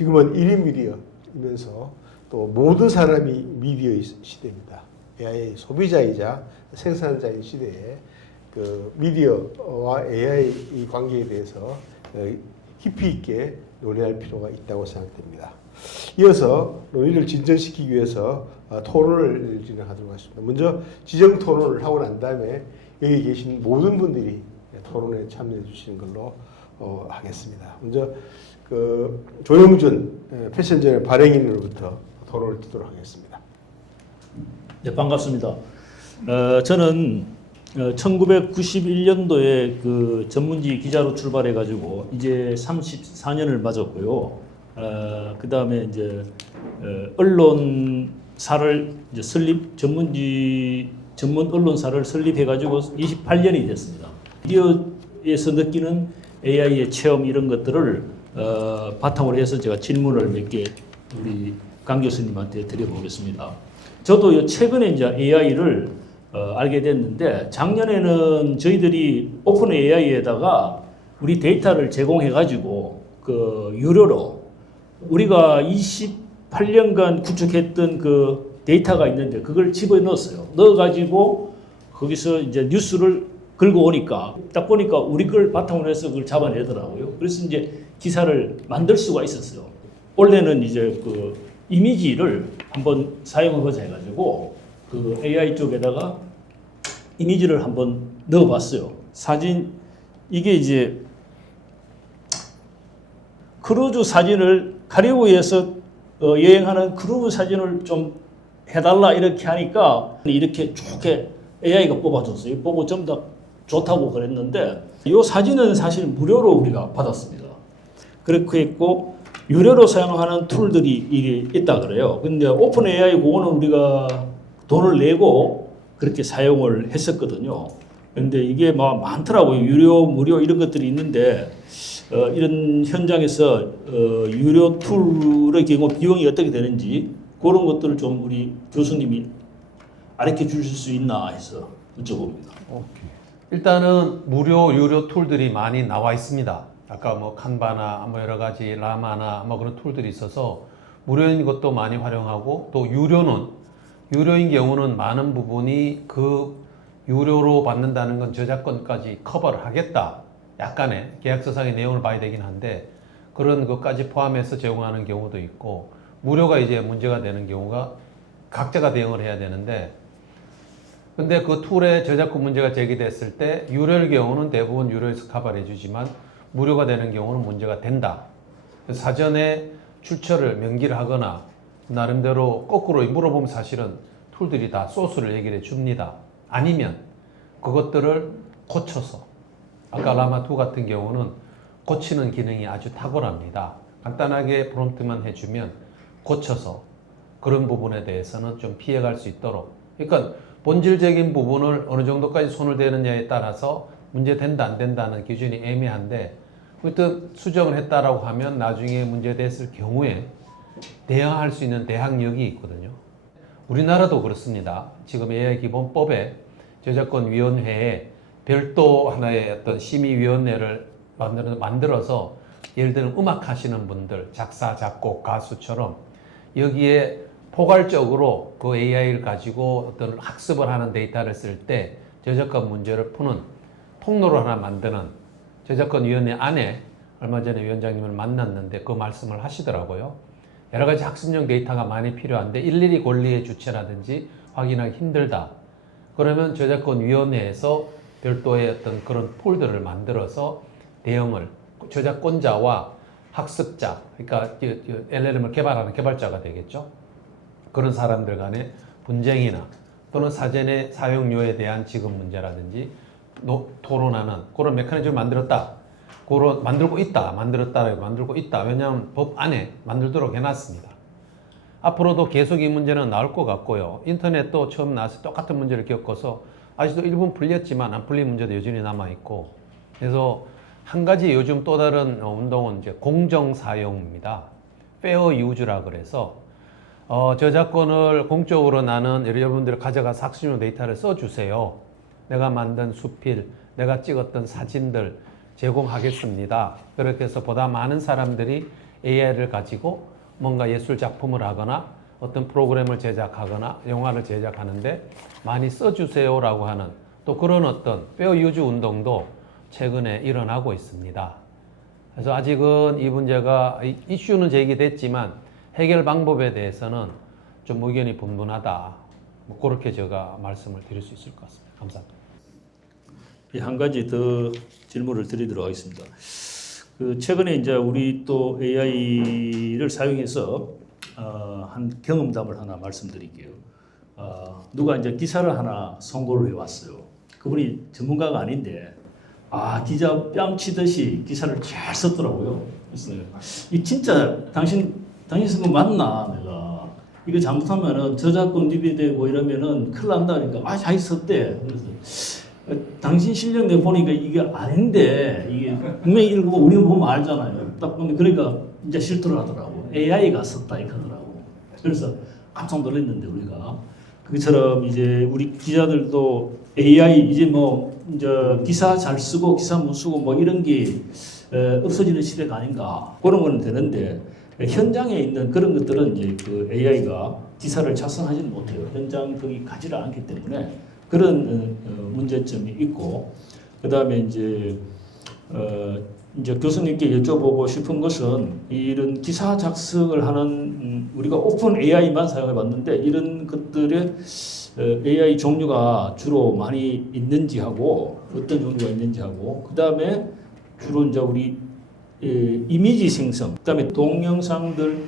지금은 1인 미디어이면서 또 모든 사람이 미디어의 시대입니다. AI 소비자이자 생산자의 시대에 그 미디어와 AI 관계에 대해서 깊이 있게 논의할 필요가 있다고 생각됩니다. 이어서 논의를 진전시키기 위해서 토론을 진행하도록 하겠습니다. 먼저 지정 토론을 하고 난 다음에 여기 계신 모든 분들이 토론에 참여해 주시는 걸로 하겠습니다. 먼저 그 조영준 패션전의 발행인으로부터 토론을 듣도록 하겠습니다. 네, 반갑습니다. 저는 1991년도에 그 전문지 기자로 출발해가지고 이제 34년을 맞았고요. 그 다음에 이제 언론사를 이제 전문 언론사를 설립해가지고 28년이 됐습니다. 미디어에서 느끼는 AI의 체험 이런 것들을 바탕으로 해서 제가 질문을 몇 개 우리 강 교수님한테 드려보겠습니다. 저도 최근에 이제 AI를 알게 됐는데 작년에는 저희들이 오픈 AI에다가 우리 데이터를 제공해가지고 그 유료로 우리가 28년간 구축했던 그 데이터가 있는데 그걸 집어에 넣었어요. 넣어가지고 거기서 이제 뉴스를 긁어 오니까 딱 보니까 우리 걸 바탕으로 해서 그걸 잡아내더라고요. 그래서 이제 기사를 만들 수가 있었어요. 원래는 이제 그 이미지를 한번 사용해보자 해가지고 그 AI 쪽에다가 이미지를 한번 넣어봤어요. 사진 이게 이제 크루즈 사진을 카리브해에서 여행하는 크루즈 사진을 좀 해달라 이렇게 하니까 이렇게 좋게 AI가 뽑아줬어요. 보고 좀 더 좋다고 그랬는데 이 사진은 사실 무료로 우리가 받았습니다. 그렇게 했고 유료로 사용하는 툴들이 이게 있다 그래요. 근데 오픈 AI 그거는 우리가 돈을 내고 그렇게 사용을 했었거든요. 근데 이게 막 많더라고요. 유료, 무료 이런 것들이 있는데 이런 현장에서 유료 툴의 경우 비용이 어떻게 되는지 그런 것들을 좀 우리 교수님이 가르쳐 주실 수 있나 해서 여쭤봅니다. 오케이. 일단은 무료, 유료 툴들이 많이 나와 있습니다. 아까 뭐 칸바나 뭐 여러 가지 라마나 뭐 그런 툴들이 있어서 무료인 것도 많이 활용하고 또 유료인 경우는 많은 부분이 그 유료로 받는다는 건 저작권까지 커버를 하겠다. 약간의 계약서상의 내용을 봐야 되긴 한데 그런 것까지 포함해서 제공하는 경우도 있고 무료가 이제 문제가 되는 경우가 각자가 대응을 해야 되는데 근데 그 툴에 저작권 문제가 제기됐을 때 유료의 경우는 대부분 유료에서 커버를 해주지만 무료가 되는 경우는 문제가 된다. 그래서 사전에 출처를 명기를 하거나 나름대로 거꾸로 물어보면 사실은 툴들이 다 소스를 얘기를 해줍니다. 아니면 그것들을 고쳐서 아까 라마2 같은 경우는 고치는 기능이 아주 탁월합니다. 간단하게 프롬프트만 해주면 고쳐서 그런 부분에 대해서는 좀 피해갈 수 있도록 그러니까 본질적인 부분을 어느 정도까지 손을 대느냐에 따라서 문제된다 안 된다는 기준이 애매한데 그때 수정을 했다라고 하면 나중에 문제됐을 경우에 대응할 수 있는 대항력이 있거든요. 우리나라도 그렇습니다. 지금 AI 기본법에 저작권위원회에 별도 하나의 어떤 심의위원회를 만들어서 예를 들면 음악 하시는 분들, 작사, 작곡, 가수처럼 여기에 포괄적으로 그 AI를 가지고 어떤 학습을 하는 데이터를 쓸 때 저작권 문제를 푸는 통로를 하나 만드는 저작권위원회 안에 얼마 전에 위원장님을 만났는데 그 말씀을 하시더라고요. 여러 가지 학습용 데이터가 많이 필요한데 일일이 권리의 주체라든지 확인하기 힘들다. 그러면 저작권위원회에서 별도의 어떤 그런 폴더를 만들어서 대응을 저작권자와 학습자, 그러니까 LLM을 개발하는 개발자가 되겠죠. 그런 사람들 간의 분쟁이나 또는 사전의 사용료에 대한 지급 문제라든지 토론하는 그런 메커니즘을 만들었다. 그런 만들고 있다. 왜냐하면 법 안에 만들도록 해놨습니다. 앞으로도 계속 이 문제는 나올 것 같고요. 인터넷도 처음 나와서 똑같은 문제를 겪어서 아직도 일부분 풀렸지만 안 풀린 문제도 여전히 남아있고 그래서 한 가지 요즘 또 다른 운동은 이제 공정 사용입니다. 페어 유즈라 그래서 저작권을 공적으로 나는 여러분들이 가져가서 학습용 데이터를 써주세요. 내가 만든 수필, 내가 찍었던 사진들 제공하겠습니다. 그렇게 해서 보다 많은 사람들이 AI를 가지고 뭔가 예술 작품을 하거나 어떤 프로그램을 제작하거나 영화를 제작하는데 많이 써주세요라고 하는 또 그런 어떤 페어 유즈 운동도 최근에 일어나고 있습니다. 그래서 아직은 이 문제가 이슈는 제기됐지만 해결 방법에 대해서는 좀 의견이 분분하다. 뭐 그렇게 제가 말씀을 드릴 수 있을 것 같습니다. 감사합니다. 한 가지 더 질문을 드리도록 하겠습니다. 그 최근에 이제 우리 또 AI를 사용해서 한 경험담을 하나 말씀드릴게요. 누가 이제 기사를 하나 선고를 해왔어요. 그분이 전문가가 아닌데 기자 뺨치듯이 기사를 잘 썼더라고요. 그래서 이 진짜 당신 쓴 거 맞나 내가 이거 잘못하면은 저작권 유비되고 이러면은 큰일 난다 그러니까 자기 썼대. 그래서 당신 실력 내 보니까 이게 아닌데 이게 분명히 읽고 우리는 보면 알잖아요. 딱 보면 그러니까 이제 실토를 하더라고. AI가 썼다 이렇게 하더라고. 그래서 깜짝 놀랐는데 우리가 그처럼 이제 우리 기자들도 AI 이제 뭐 이제 기사 잘 쓰고 기사 못 쓰고 뭐 이런 게 없어지는 시대가 아닌가 그런 거는 되는데 현장에 있는 그런 것들은 이제 그 AI가 기사를 작성하지는 못해요. 현장 거기 가지를 않기 때문에 그런 문제점이 있고 그다음에 이제 교수님께 여쭤보고 싶은 것은 이런 기사 작성을 하는 우리가 오픈 AI만 사용해 봤는데 이런 것들의 AI 종류가 주로 많이 있는지 하고 어떤 종류가 있는지 하고 그다음에 주로 이제 우리 이미지 생성 그다음에 동영상들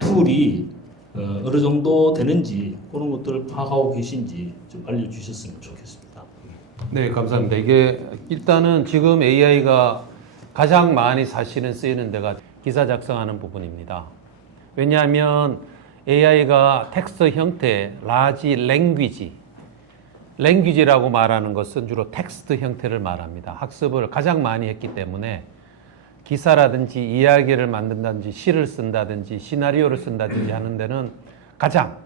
툴이 어느 정도 되는지 그런 것들을 파악하고 계신지 좀 알려주셨으면 좋겠습니다. 네, 감사합니다. 이게 일단은 지금 AI가 가장 많이 사실은 쓰이는 데가 기사 작성하는 부분입니다. 왜냐하면 AI가 텍스트 형태, 라지 랭귀지라고 말하는 것은 주로 텍스트 형태를 말합니다. 학습을 가장 많이 했기 때문에 기사라든지 이야기를 만든다든지 시를 쓴다든지 시나리오를 쓴다든지 하는 데는 가장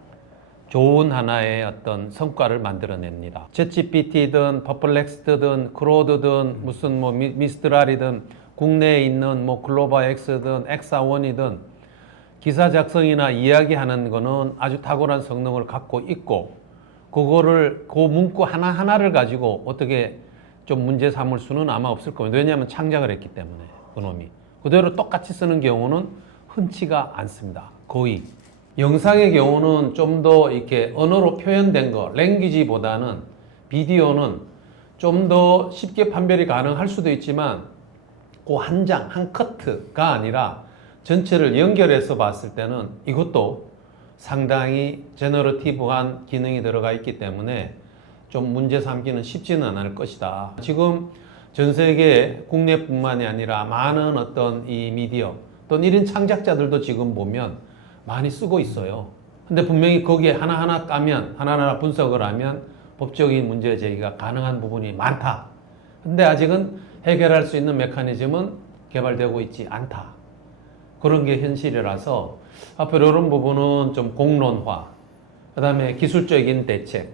좋은 하나의 어떤 성과를 만들어냅니다. 챗GPT든 퍼플렉스든 크로드든 무슨 뭐 미스트랄이든 국내에 있는 뭐 글로바엑스든 엑사원이든 기사 작성이나 이야기하는 거는 아주 탁월한 성능을 갖고 있고 그거를 그 문구 하나하나를 가지고 어떻게 좀 문제 삼을 수는 아마 없을 겁니다. 왜냐하면 창작을 했기 때문에 그놈이 그대로 똑같이 쓰는 경우는 흔치가 않습니다. 거의 영상의 경우는 좀 더 이렇게 언어로 표현된 거 랭귀지보다는 비디오는 좀 더 쉽게 판별이 가능할 수도 있지만 그 한 장, 한 커트가 아니라 전체를 연결해서 봤을 때는 이것도 상당히 제너러티브한 기능이 들어가 있기 때문에 좀 문제 삼기는 쉽지는 않을 것이다. 지금 전 세계 국내뿐만이 아니라 많은 어떤 이 미디어 또는 이런 창작자들도 지금 보면 많이 쓰고 있어요. 근데 분명히 거기에 하나하나 까면 하나하나 분석을 하면 법적인 문제 제기가 가능한 부분이 많다. 근데 아직은 해결할 수 있는 메커니즘은 개발되고 있지 않다. 그런 게 현실이라서 앞으로 이런 부분은 좀 공론화, 그 다음에 기술적인 대책,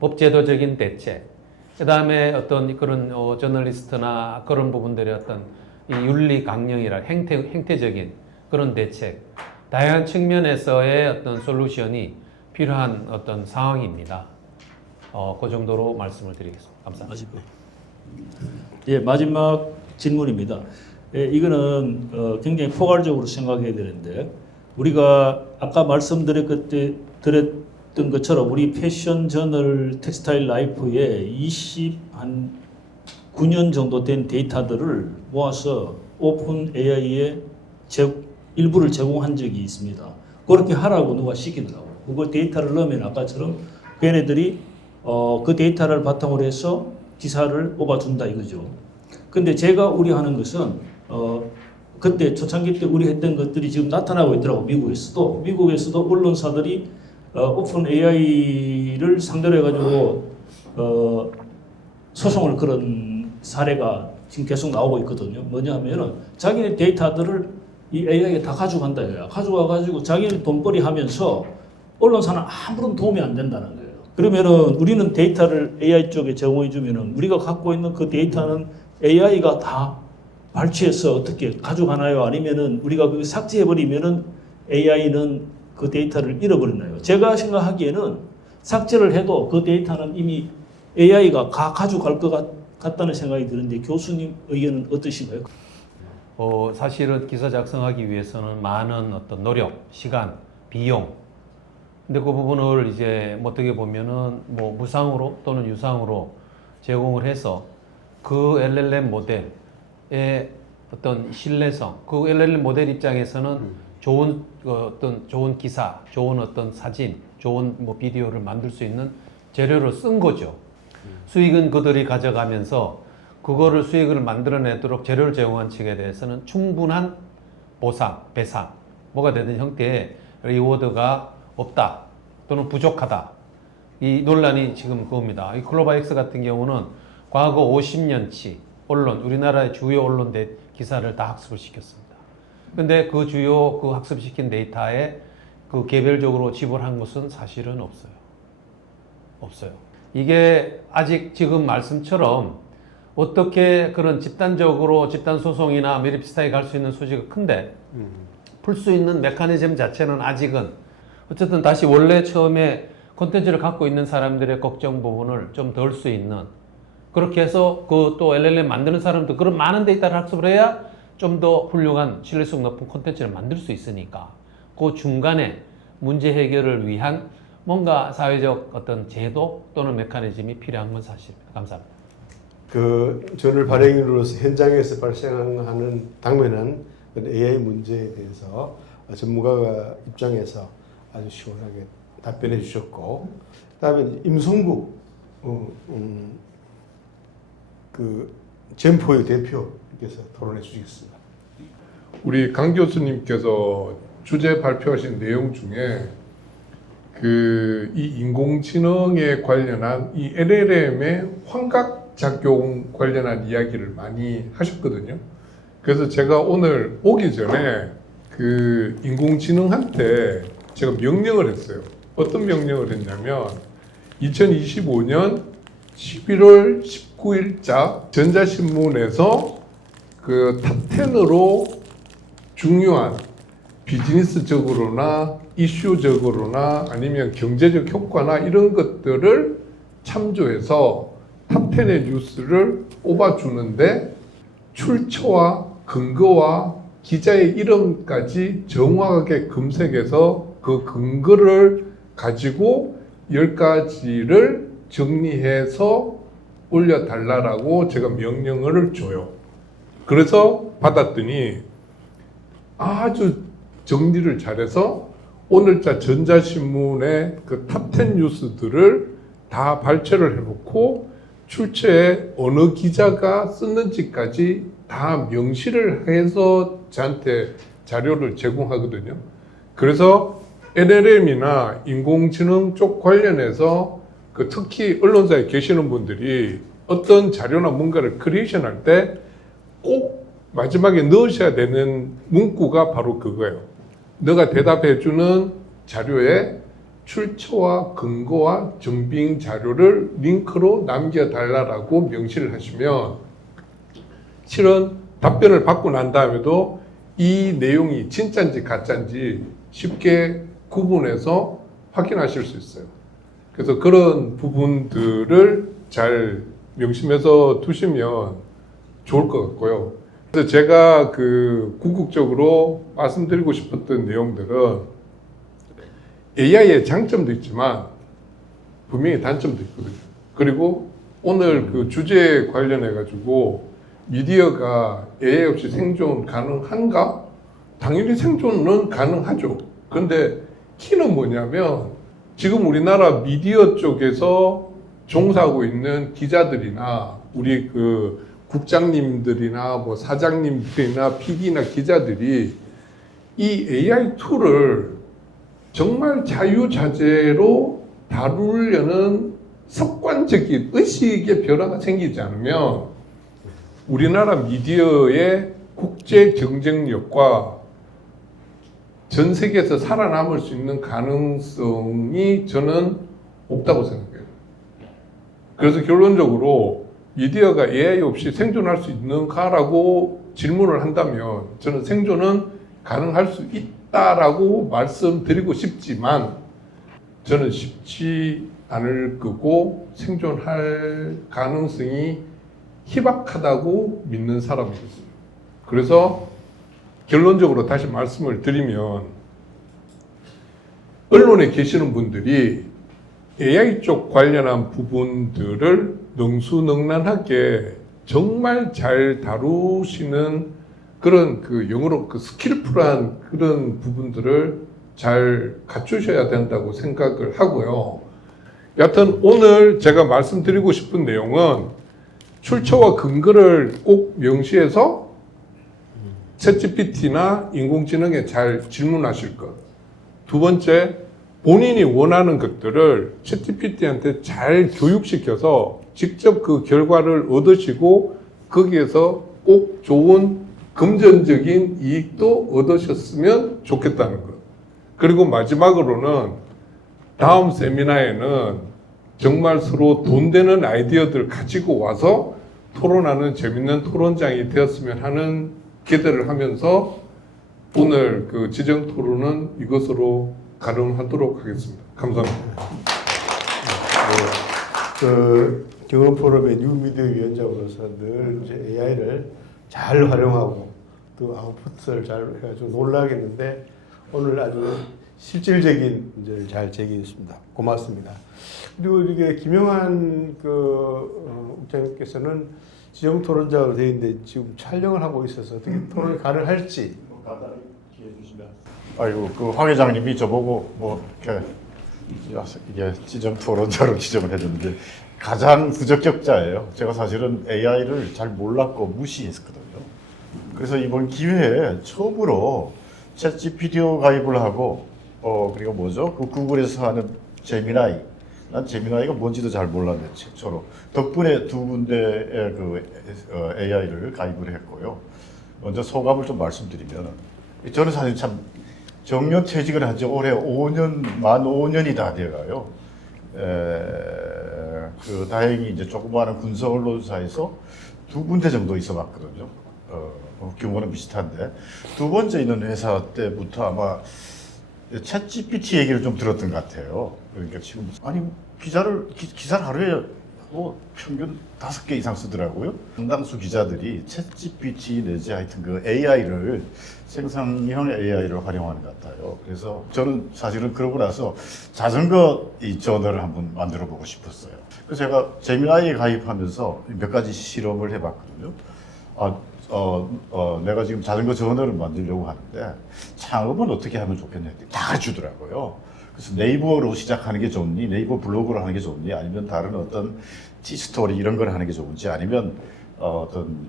법제도적인 대책, 그 다음에 어떤 그런 저널리스트나 그런 부분들의 어떤 이 윤리 강령이라 행태적인 그런 대책, 다양한 측면에서의 어떤 솔루션이 필요한 어떤 상황입니다. 그 정도로 말씀을 드리겠습니다. 감사합니다. 예, 마지막 질문입니다. 예, 이거는 굉장히 포괄적으로 생각해야 되는데 우리가 아까 말씀드렸던 것처럼 우리 패션 저널 텍스타일 라이프에 9년 정도 된 데이터들을 모아서 오픈 AI에 일부를 제공한 적이 있습니다. 그렇게 하라고 누가 시키더라고요. 그걸 데이터를 넣으면 아까처럼 걔네들이 그 데이터를 바탕으로 해서 기사를 뽑아준다 이거죠. 근데 제가 우려하는 것은 그때 초창기 때 우려했던 것들이 지금 나타나고 있더라고. 미국에서도 언론사들이 오픈 AI를 상대로 해가지고 소송을 걸은 사례가 지금 계속 나오고 있거든요. 뭐냐 하면은 자기네 데이터들을 이 AI가 다 가져간다 이거야. 가져와가지고 자기는 돈벌이 하면서 언론사는 아무런 도움이 안 된다는 거예요. 그러면은 우리는 데이터를 AI 쪽에 제공해 주면은 우리가 갖고 있는 그 데이터는 AI가 다 발췌해서 어떻게 가져가나요? 아니면은 우리가 그 삭제해버리면은 AI는 그 데이터를 잃어버리나요? 제가 생각하기에는 삭제를 해도 그 데이터는 이미 AI가 가져갈 것 같다는 생각이 드는데 교수님 의견은 어떠신가요? 사실은 기사 작성하기 위해서는 많은 어떤 노력, 시간, 비용. 근데 그 부분을 이제 어떻게 보면은 뭐 무상으로 또는 유상으로 제공을 해서 그 LLM 모델의 어떤 신뢰성, 그 LLM 모델 입장에서는 좋은 어떤 좋은 기사, 좋은 어떤 사진, 좋은 뭐 비디오를 만들 수 있는 재료를 쓴 거죠. 수익은 그들이 가져가면서 그거를 수익을 만들어내도록 재료를 제공한 측에 대해서는 충분한 보상, 배상, 뭐가 되든 형태의 리워드가 없다 또는 부족하다. 이 논란이 지금 그겁니다. 이 글로바엑스 같은 경우는 과거 50년치 언론, 우리나라의 주요 언론 기사를 다 학습을 시켰습니다. 근데 그 주요 그 학습시킨 데이터에 그 개별적으로 지불한 것은 사실은 없어요. 없어요. 이게 아직 지금 말씀처럼 어떻게 그런 집단적으로 집단 소송이나 미리 비슷하게 갈 수 있는 소지가 큰데 풀 수 있는 메커니즘 자체는 아직은 어쨌든 다시 원래 처음에 콘텐츠를 갖고 있는 사람들의 걱정 부분을 좀 덜 수 있는 그렇게 해서 그 또 LLM 만드는 사람도 그런 많은 데이터를 학습을 해야 좀 더 훌륭한 신뢰성 높은 콘텐츠를 만들 수 있으니까 그 중간에 문제 해결을 위한 뭔가 사회적 어떤 제도 또는 메커니즘이 필요한 건 사실입니다. 감사합니다. 그 저널 발행인으로서 현장에서 발생하는 당면한 AI 문제에 대해서 전문가 입장에서 아주 시원하게 답변해 주셨고, 그다음에 임성국 그 젠포의 대표께서 토론해 주시겠습니다. 우리 강 교수님께서 주제 발표하신 내용 중에 이 인공지능에 관련한 이 LLM의 환각작용 관련한 이야기를 많이 하셨거든요. 그래서 제가 오늘 오기 전에 그 인공지능한테 제가 명령을 했어요. 어떤 명령을 했냐면 2025년 11월 19일자 전자신문에서 그 탑10으로 중요한 비즈니스적으로나 이슈적으로나 아니면 경제적 효과나 이런 것들을 참조해서 탑10의 뉴스를 뽑아주는데 출처와 근거와 기자의 이름까지 정확하게 검색해서 그 근거를 가지고 10가지를 정리해서 올려달라고 제가 명령을 줘요. 그래서 받았더니 아주 정리를 잘해서 오늘자 전자신문의 그 탑10 뉴스들을 다 발췌를 해놓고 출처에 어느 기자가 썼는지까지 다 명시를 해서 저한테 자료를 제공하거든요. 그래서 LLM이나 인공지능 쪽 관련해서 그 특히 언론사에 계시는 분들이 어떤 자료나 뭔가를 크리에이션 할 때 꼭 마지막에 넣으셔야 되는 문구가 바로 그거예요. 너가 대답해주는 자료에 출처와 근거와 증빙 자료를 링크로 남겨달라고 명시를 하시면 실은 답변을 받고 난 다음에도 이 내용이 진짜인지 가짜인지 쉽게 구분해서 확인하실 수 있어요. 그래서 그런 부분들을 잘 명심해서 두시면 좋을 것 같고요. 그래서 제가 그 궁극적으로 말씀드리고 싶었던 내용들은 AI의 장점도 있지만 분명히 단점도 있거든요. 그리고 오늘 그 주제에 관련해 가지고 미디어가 AI 없이 생존 가능한가? 당연히 생존은 가능하죠. 근데 키는 뭐냐면 지금 우리나라 미디어 쪽에서 종사하고 있는 기자들이나 우리 그 국장님들이나 뭐 사장님들이나 PD나 기자들이 이 AI 툴을 정말 자유자재로 다루려는 습관적인 의식의 변화가 생기지 않으면 우리나라 미디어의 국제 경쟁력과 전 세계에서 살아남을 수 있는 가능성이 저는 없다고 생각해요. 그래서 결론적으로 미디어가 AI 없이 생존할 수 있는가라고 질문을 한다면 저는 생존은 가능할 수 있다라고 말씀드리고 싶지만 저는 쉽지 않을 거고 생존할 가능성이 희박하다고 믿는 사람이었어요. 그래서 결론적으로 다시 말씀을 드리면 언론에 계시는 분들이 AI 쪽 관련한 부분들을 능수능란하게 정말 잘 다루시는 그런 그 영어로 그 스킬풀한 그런 부분들을 잘 갖추셔야 된다고 생각을 하고요. 여하튼 오늘 제가 말씀드리고 싶은 내용은 출처와 근거를 꼭 명시해서 챗GPT나 인공지능에 잘 질문하실 것. 두 번째, 본인이 원하는 것들을 챗GPT한테 잘 교육시켜서 직접 그 결과를 얻으시고 거기에서 꼭 좋은 금전적인 이익도 얻으셨으면 좋겠다는 것. 그리고 마지막으로는 다음 세미나에는 정말 서로 돈 되는 아이디어들 가지고 와서 토론하는 재밌는 토론장이 되었으면 하는 기대를 하면서 오늘 그 지정 토론은 이것으로 가름하도록 하겠습니다. 감사합니다. 그 경험 포럼의 뉴미디어 위원장으로서 늘 이제 AI를 잘 활용하고 또 아웃풋을 잘 해가지고 놀라겠는데 오늘 아주 실질적인 문제를 잘 제기했습니다. 고맙습니다. 그리고 이게 김영환 국장님께서는 지정 토론자로 되어 있는데 지금 촬영을 하고 있어서 어떻게 토론이 가능할지 간단히 기회 주시면. 아이고 그 황 회장님이 저보고 뭐 이렇게 이게 지정 토론자로 지정을 해줬는데 가장 부적격자예요. 제가 사실은 AI를 잘 몰랐고 무시했거든요. 그래서 이번 기회에 처음으로 챗GPT 가입을 하고 그리고 뭐죠? 그 구글에서 하는 제미나이. 난 제미나이가 뭔지도 잘 몰랐는데 최초로 덕분에 두 군데의 그 AI를 가입을 했고요. 먼저 소감을 좀 말씀드리면 저는 사실 참 정년 퇴직을 한 지 올해 5년 만 5년이 다 돼가요. 그 다행히 이제 조그마한 군사 언론사에서 두 군데 정도 있어봤거든요. 규모는 비슷한데 두 번째 있는 회사 때부터 아마 챗GPT 얘기를 좀 들었던 것 같아요. 그러니까 지금 아니 기사를 하루에 뭐 평균 5개 이상 쓰더라고요. 상당수 기자들이 챗GPT 내지 하여튼 그 AI를 생성형 AI를 활용하는 것 같아요. 그래서 저는 사실은 그러고 나서 자전거 이 저널을 한번 만들어 보고 싶었어요. 그래서 제가 제미나이에 가입하면서 몇 가지 실험을 해봤거든요. 내가 지금 자전거 저널을 만들려고 하는데 창업은 어떻게 하면 좋겠냐 했더니 다 가르쳐주더라고요. 그래서 네이버로 시작하는 게 좋니, 네이버 블로그로 하는 게 좋니, 아니면 다른 어떤 티스토리 이런 걸 하는 게 좋은지, 아니면 어떤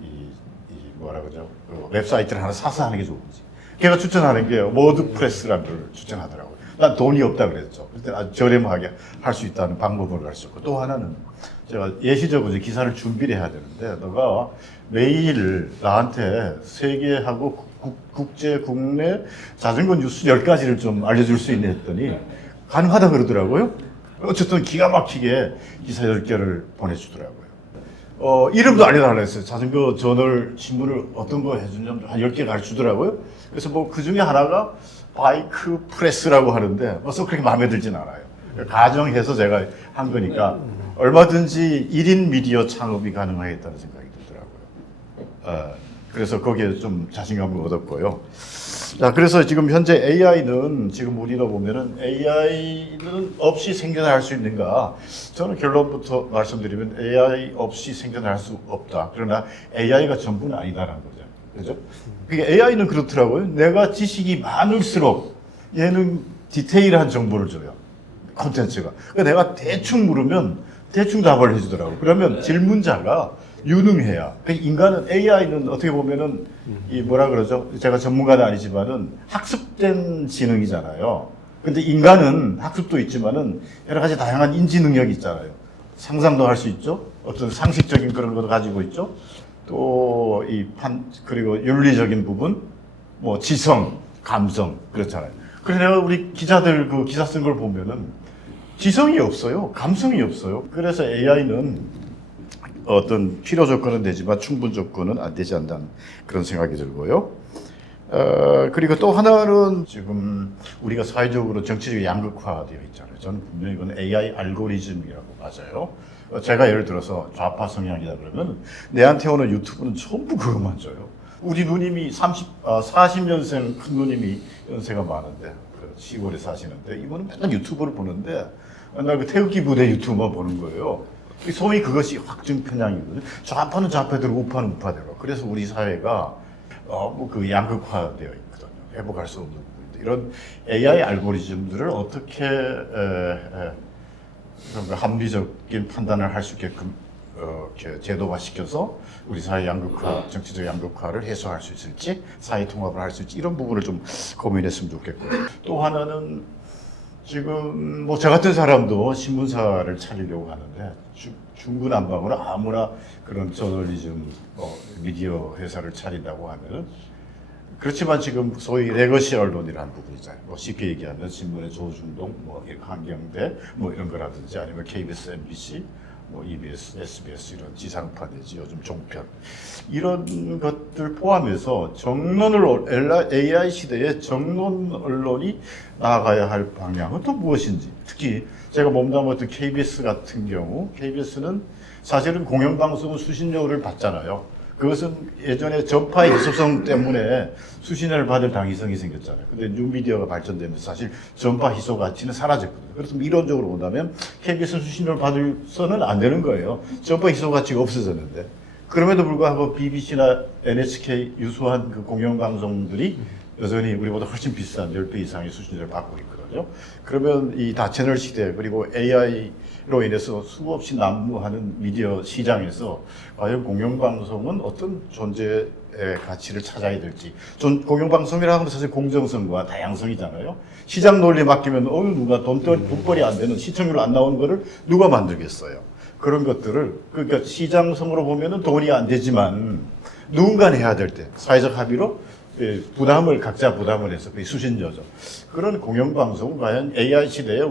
뭐라 그러죠, 웹사이트를 하나 사서 하는 게 좋은지. 걔가 추천하는 게 워드프레스라는 걸 추천하더라고요. 난 돈이 없다 그랬죠. 그때 아주 저렴하게 할 수 있다는 방법을 가르쳤고, 또 하나는 제가 예시적으로 이제 기사를 준비를 해야 되는데, 너가 매일 나한테 세계하고 국제, 국내 자전거 뉴스 10가지를 좀 알려줄 수 있냐 했더니 가능하다 그러더라고요. 어쨌든 기가 막히게 기사 10개를 보내주더라고요. 이름도 알려달라 했어요. 자전거 저널 신문을 어떤 거 해주냐면 한 10개 가르치더라고요. 그래서 뭐 그 중에 하나가 바이크 프레스라고 하는데 벌써 그렇게 마음에 들진 않아요. 가정해서 제가 한 거니까 얼마든지 1인 미디어 창업이 가능하겠다는 생각이 들더라고요. 그래서 거기에 좀 자신감을 얻었고요. 자, 그래서 지금 현재 AI는 지금 우리가 보면은 AI는 없이 생존할 수 있는가? 저는 결론부터 말씀드리면 AI 없이 생존할 수 없다. 그러나 AI가 전부는 아니다라는 거죠. 그죠? 그게 AI는 그렇더라고요. 내가 지식이 많을수록 얘는 디테일한 정보를 줘요. 콘텐츠가. 그러니까 내가 대충 물으면 대충 답을 해주더라고요. 그러면 질문자가 유능해야. 인간은, AI는 어떻게 보면은, 이 뭐라 그러죠? 제가 전문가는 아니지만은 학습된 지능이잖아요. 근데 인간은 학습도 있지만은 여러 가지 다양한 인지 능력이 있잖아요. 상상도 할 수 있죠? 어떤 상식적인 그런 것도 가지고 있죠? 또, 그리고 윤리적인 부분, 뭐, 지성, 감성, 그렇잖아요. 그래서 내가 우리 기자들 그 기사 쓴 걸 보면은 지성이 없어요. 감성이 없어요. 그래서 AI는 어떤 필요 조건은 되지만 충분 조건은 안 되지 않는 그런 생각이 들고요. 그리고 또 하나는 지금 우리가 사회적으로 정치적으로 양극화되어 있잖아요. 저는 분명히 이건 AI 알고리즘이라고 맞아요. 제가 예를 들어서 좌파 성향이다 그러면 내한테 오는 유튜브는 전부 그것만 줘요. 우리 누님이 40년생 큰 누님이 연세가 많은데 시골에 사시는데 이분은 맨날 유튜브를 보는데 맨날 그 태극기 부대 유튜브만 보는 거예요. 소위 그것이 확증 편향이거든요. 좌파는 좌파대로 우파는 우파대로. 그래서 우리 사회가 그 양극화되어 있거든요. 회복할 수 없는 부분인데 이런 AI 알고리즘들을 어떻게 합리적인 판단을 할 수 있게끔 이렇게 제도화시켜서 우리 사회 양극화, 정치적 양극화를 해소할 수 있을지, 사회 통합을 할 수 있을지 이런 부분을 좀 고민했으면 좋겠고요. 또 하나는 지금 뭐 저 같은 사람도 신문사를 차리려고 하는데 중구난방으로 아무나 그런 저널리즘 미디어 회사를 차린다고 하면은 그렇지만 지금 소위 레거시 언론이라는 부분이 있잖아요. 뭐 쉽게 얘기하면 신문의 조중동, 뭐 한경대, 뭐 이런 거라든지 아니면 KBS, MBC, 뭐 EBS, SBS 이런 지상파 내지 요즘 종편 이런 것들 포함해서 정론을 AI 시대에 정론 언론이 나아가야 할 방향은 또 무엇인지 특히 제가 몸담았던 KBS 같은 경우 KBS는 사실은 공영방송은 수신료를 받잖아요. 그것은 예전에 전파의 희소성 때문에 수신료를 받을 당위성이 생겼잖아요. 근데 뉴미디어가 발전되면서 사실 전파 희소 가치는 사라졌거든요. 그래서 이론적으로 본다면 KBS 수신료를 받을서는 안 되는 거예요. 전파 희소 가치가 없어졌는데. 그럼에도 불구하고 BBC나 NHK 유수한 그 공영방송들이 여전히 우리보다 훨씬 비싼 10배 이상의 수신료를 받고 있거든요. 그러면 이 다채널 시대 그리고 AI로 인해서 수없이 난무하는 미디어 시장에서 과연 공영방송은 어떤 존재의 가치를 찾아야 될지. 공영방송이라고 하면 사실 공정성과 다양성이잖아요. 시장 논리에 맡기면 누가 돈벌이 안 되는 시청률 안 나오는 거를 누가 만들겠어요. 그런 것들을 그러니까 시장성으로 보면은 돈이 안 되지만 누군가 해야 될 때 사회적 합의로 각자 부담을 해서 그 수신료죠. 그런 공영방송은 과연 AI 시대에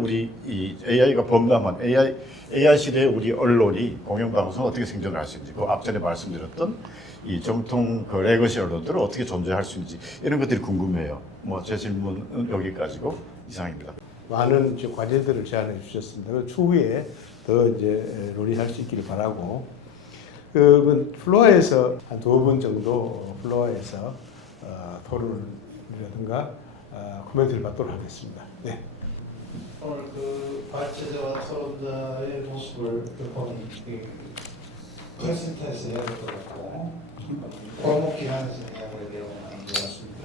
AI가 범람한 AI 시대에 우리 언론이 공영방송을 어떻게 생존을 할 수 있는지, 그 앞전에 말씀드렸던 이 정통 그 레거시 언론들을 어떻게 존재할 수 있는지 이런 것들이 궁금해요. 뭐 제 질문은 여기까지고 이상입니다. 많은 과제들을 제안해 주셨습니다. 추후에 더 이제 논의할 수 있기를 바라고. 그건 플로어에서 한 2번 정도 플로어에서 토론이라든가 코멘트를 받도록 하겠습니다. 네. 오늘 그 발제자와 토론자의 모습을 보니 프레센터에서 해야 될 것 같고 골목 기관에서 해야 될 것 같습니다.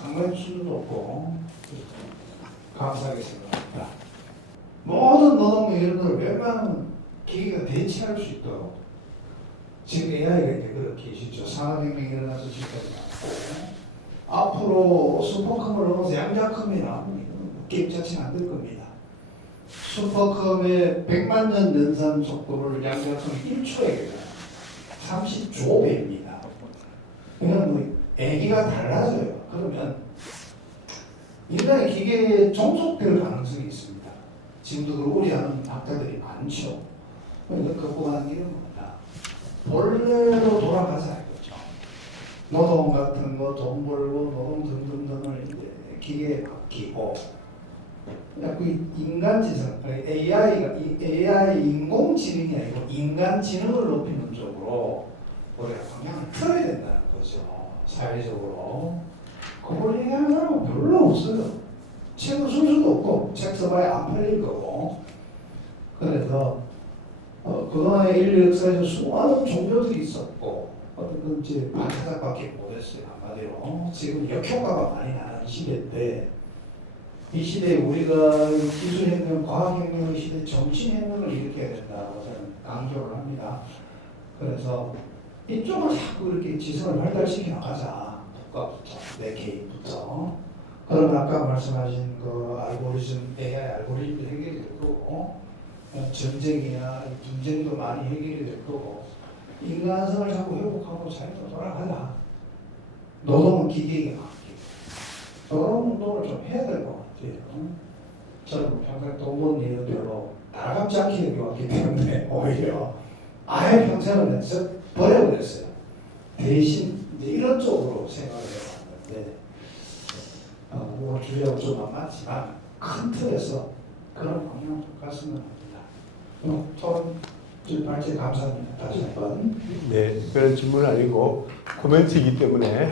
상당히 수준도 없고 감사하게 생각합니다. 모든 노동 이런 웬만한 기계가 대체할 수 있도록 지금 AI가 이제 그렇게 시죠. 산업혁명이 일어나서 지금까지 나왔고 앞으로 슈퍼컴을 넘어서 양자컴이 나오면 게임 자체는 안 될 겁니다. 슈퍼컴의 100만 년 연산 속도를 양자컴이 1초에 30조 배입니다. 그러니까 뭐 애기가 달라져요. 그러면 인간의 기계에 종속될 가능성이 있습니다. 지금도 그걸 우려하는 학자들이 많죠. 그러니까 극복하는 길은 뭐냐? 본래로 돌아가자 이거죠. 노동 같은 거, 돈 벌고 노동 등등등을 이제 기계에 맡기고, 그 인간지성, AI 인공지능이 아니고 인간지능을 높이는 쪽으로 우리가 방향을 틀어야 된다는 거죠. 사회적으로. 그걸 얘기하는 사람은 별로 없어요. 책을 쓸 수도 없고, 책 써봐야 안 팔릴 거고. 그래서 그동안의 인류 역사에서 수많은 종교들이 있었고, 어떤 이제 반타작밖에 못했어요. 한마디로. 지금 역효과가 많이 나는 시대인데, 이 시대에 우리가 기술혁명, 과학혁명의 시대, 정치혁명을 일으켜야 된다고 저는 강조를 합니다. 그래서 이쪽을 자꾸 이렇게 지성을 발달시켜 나가자. 국가부터, 내 개인부터. 그러면 아까 말씀하신 그 알고리즘, AI 알고리즘도 해결이 될 거고, 전쟁이나 분쟁도 많이 해결이 될 거고, 인간성을 자꾸 회복하고 자유로 돌아가자. 노동은 기계에게 맡기고. 그런 운동을 좀 해야 될 것 같아요. 저는 평생 돈 버는 일은 별로 나갑지 않게 여기 왔기 때문에 오히려 아예 평생을 내서 버려버렸어요. 대신 이제 이런 쪽으로 생각을 해봤는데 오늘 주제하고 좀 안 맞지만 큰 틀에서 그런 방향으로 갔으면 합니다. 토론 발제 감사합니다. 다시 한번. 네, 그런 질문은 아니고 코멘트이기 때문에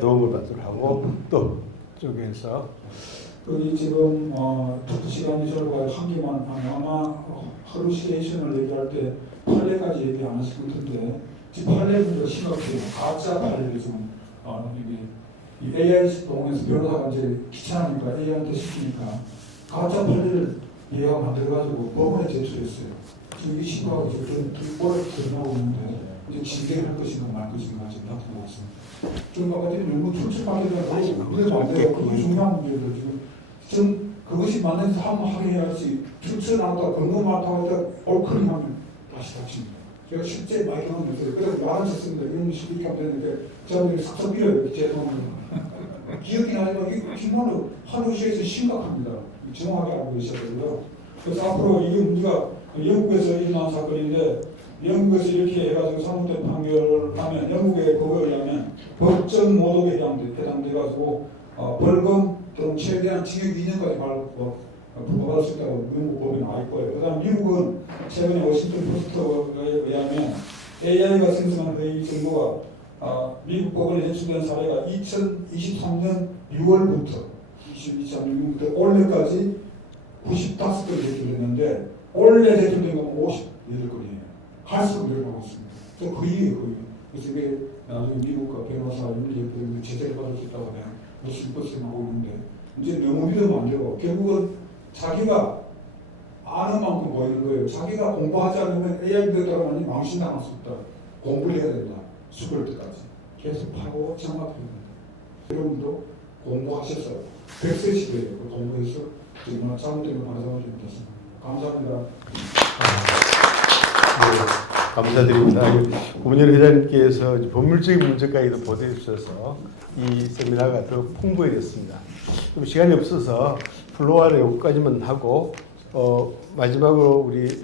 도움을 받도록 하고 또 쪽에서 지금 특수 시간이 저희가 한 개만 하면 아마 할루시네이션을 얘기할 때 판례까지 얘기 안 하실 텐데 지금 판례 문제가 심각해요. 가짜 판례를 지금 이게 이 AI 동에서 변호사가 이제 귀찮으니까 AI한테 시키니까 가짜 판례를 얘가 만들어가지고 법원에 제출했어요. 지금 이 신고하고 지금 뒷벌에 들어가고 있는데 이제 진행을 할 것인가 말 것인가 지금 나타나고 있습니다. 좀 아까 전에 너무 출출하게 되고 그래도 안 돼요. 그게 중요한 문제예요. 지금 그것이 만약에 한번 하게 해야지 출출 나왔다 근무 많다고 했다 올클링 하면 다시 다칩니다. 제가 실제 많이 경험했어요. 그래서 말안 했습니다. 이런 식이 있게 되는데 저는 삭삭 빌어요. 죄송합니다. 기억이 나지만 이거 정말로 하루시에서 심각합니다. 정확하게 알고 계셔야 되고요. 그래서 앞으로 이 문제가 영국에서 일어난 사건인데 영국에서 이렇게 해가지고 잘못된 판결을 하면 영국의 법에 의하면 법적 모독에 해당돼가지고 벌금 또는 최대한 징역 2년까지 받을 수 있다고 영국 법에 나와 있고요. 그다음 미국은 최근에 워싱턴 포스트에 의하면 AI가 생성한 회의 정보가 미국 법원에 제출된 사례가 2023년 6월부터 2023년 올해까지 95건이 제출됐는데 올해 제출된 건 58건이에요. 갈수록 늘어나고 있습니다. 또 거의. 그래서 이게 나중에 미국과 변호사, 윤리적으로 제재를 받을 수 있다고 하면 무슨 하고 있는데 이제 너무 믿으면 안 되고 결국은 자기가 아는 만큼 보이는 거예요. 자기가 공부하지 않으면 AI에 따라가니 망신당할 수 있다. 공부를 해야 된다. 죽을 때까지. 계속 파고 장악해야 된다. 여러분도 공부하셔서 100세 시대에 공부해서 정말 잘못된 걸 반성을 좀 했습니다. 감사합니다. 네, 감사드립니다. 고문열 회장님께서 법률적인 문제까지도 보도해 주셔서 이 세미나가 더 풍부해졌습니다. 좀 시간이 없어서 플로어는 여기까지만 하고 마지막으로 우리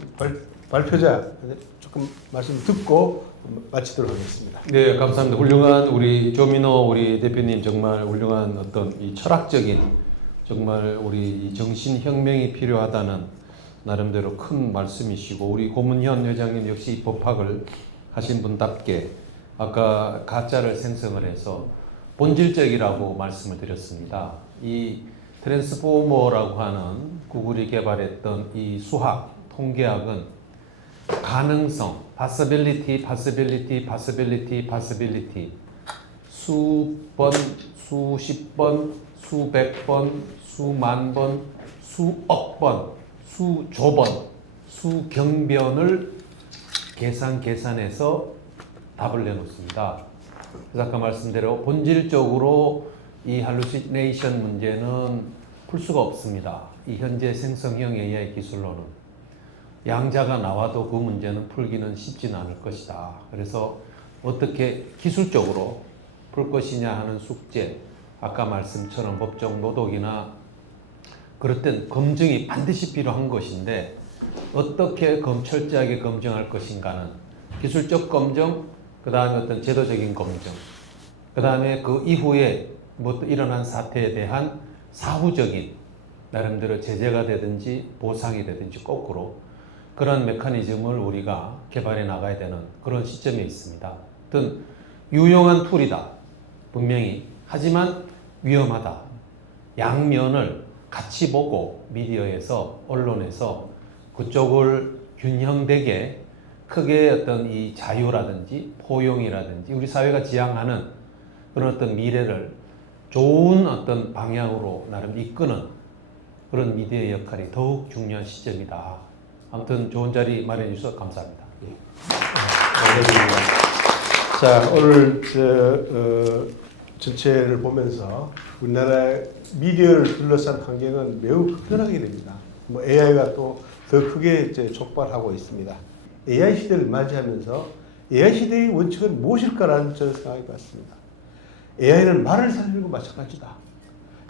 발표자 조금 말씀 듣고 마치도록 하겠습니다. 네, 감사합니다. 훌륭한 우리 조민호 우리 대표님 정말 훌륭한 어떤 이 철학적인 정말 우리 이 정신혁명이 필요하다는 나름대로 큰 말씀이시고 우리 고문현 회장님 역시 법학을 하신 분답게 아까 가짜를 생성을 해서 본질적이라고 말씀을 드렸습니다. 이 트랜스포머라고 하는 구글이 개발했던 이 수학, 통계학은 가능성, possibility, possibility, possibility, possibility 수번, 수십 번, 수백 번, 수만 번, 수억 번, 수조번, 수경변을 계산해서 답을 내놓습니다. 그래서 아까 말씀대로 본질적으로 이 할루시네이션 문제는 풀 수가 없습니다. 이 현재 생성형 AI 기술로는 양자가 나와도 그 문제는 풀기는 쉽지는 않을 것이다. 그래서 어떻게 기술적으로 풀 것이냐 하는 숙제, 아까 말씀처럼 법적 노동이나 그럴 땐 검증이 반드시 필요한 것인데 어떻게 철저하게 검증할 것인가는 기술적 검증, 그 다음에 어떤 제도적인 검증, 그 다음에 그 이후에 뭐 일어난 사태에 대한 사후적인 나름대로 제재가 되든지 보상이 되든지 거꾸로 그런 메커니즘을 우리가 개발해 나가야 되는 그런 시점에 있습니다. 어떤 유용한 툴이다. 분명히. 하지만 위험하다. 양면을 같이 보고 미디어에서 언론에서 그쪽을 균형되게 크게 어떤 이 자유라든지 포용이라든지 우리 사회가 지향하는 그런 어떤 미래를 좋은 어떤 방향으로 나름 이끄는 그런 미디어의 역할이 더욱 중요한 시점이다. 아무튼 좋은 자리 마련해 주셔서 감사합니다. 자, 오늘 전체를 보면서 우리나라 미디어를 둘러싼 환경은 매우 급변하게 됩니다. 뭐 AI가 또 더 크게 이제 촉발하고 있습니다. AI 시대를 맞이하면서 AI 시대의 원칙은 무엇일까라는 저는 생각이 같습니다. AI는 말을 살리는 것 마찬가지다.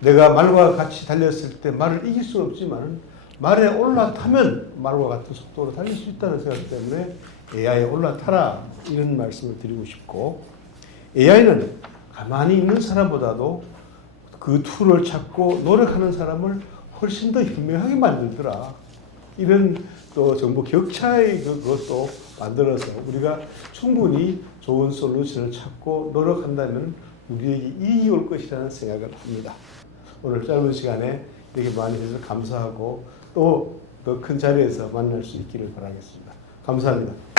내가 말과 같이 달렸을 때 말을 이길 수는 없지만 말에 올라타면 말과 같은 속도로 달릴 수 있다는 생각 때문에 AI에 올라타라 이런 말씀을 드리고 싶고 AI는 가만히 있는 사람보다도 그 툴을 찾고 노력하는 사람을 훨씬 더 현명하게 만들더라. 이런 또 정보 격차의 그것도 만들어서 우리가 충분히 좋은 솔루션을 찾고 노력한다면 우리에게 이익이 올 것이라는 생각을 합니다. 오늘 짧은 시간에 이렇게 많이 해주셔서 감사하고 또 더 큰 자리에서 만날 수 있기를 바라겠습니다. 감사합니다.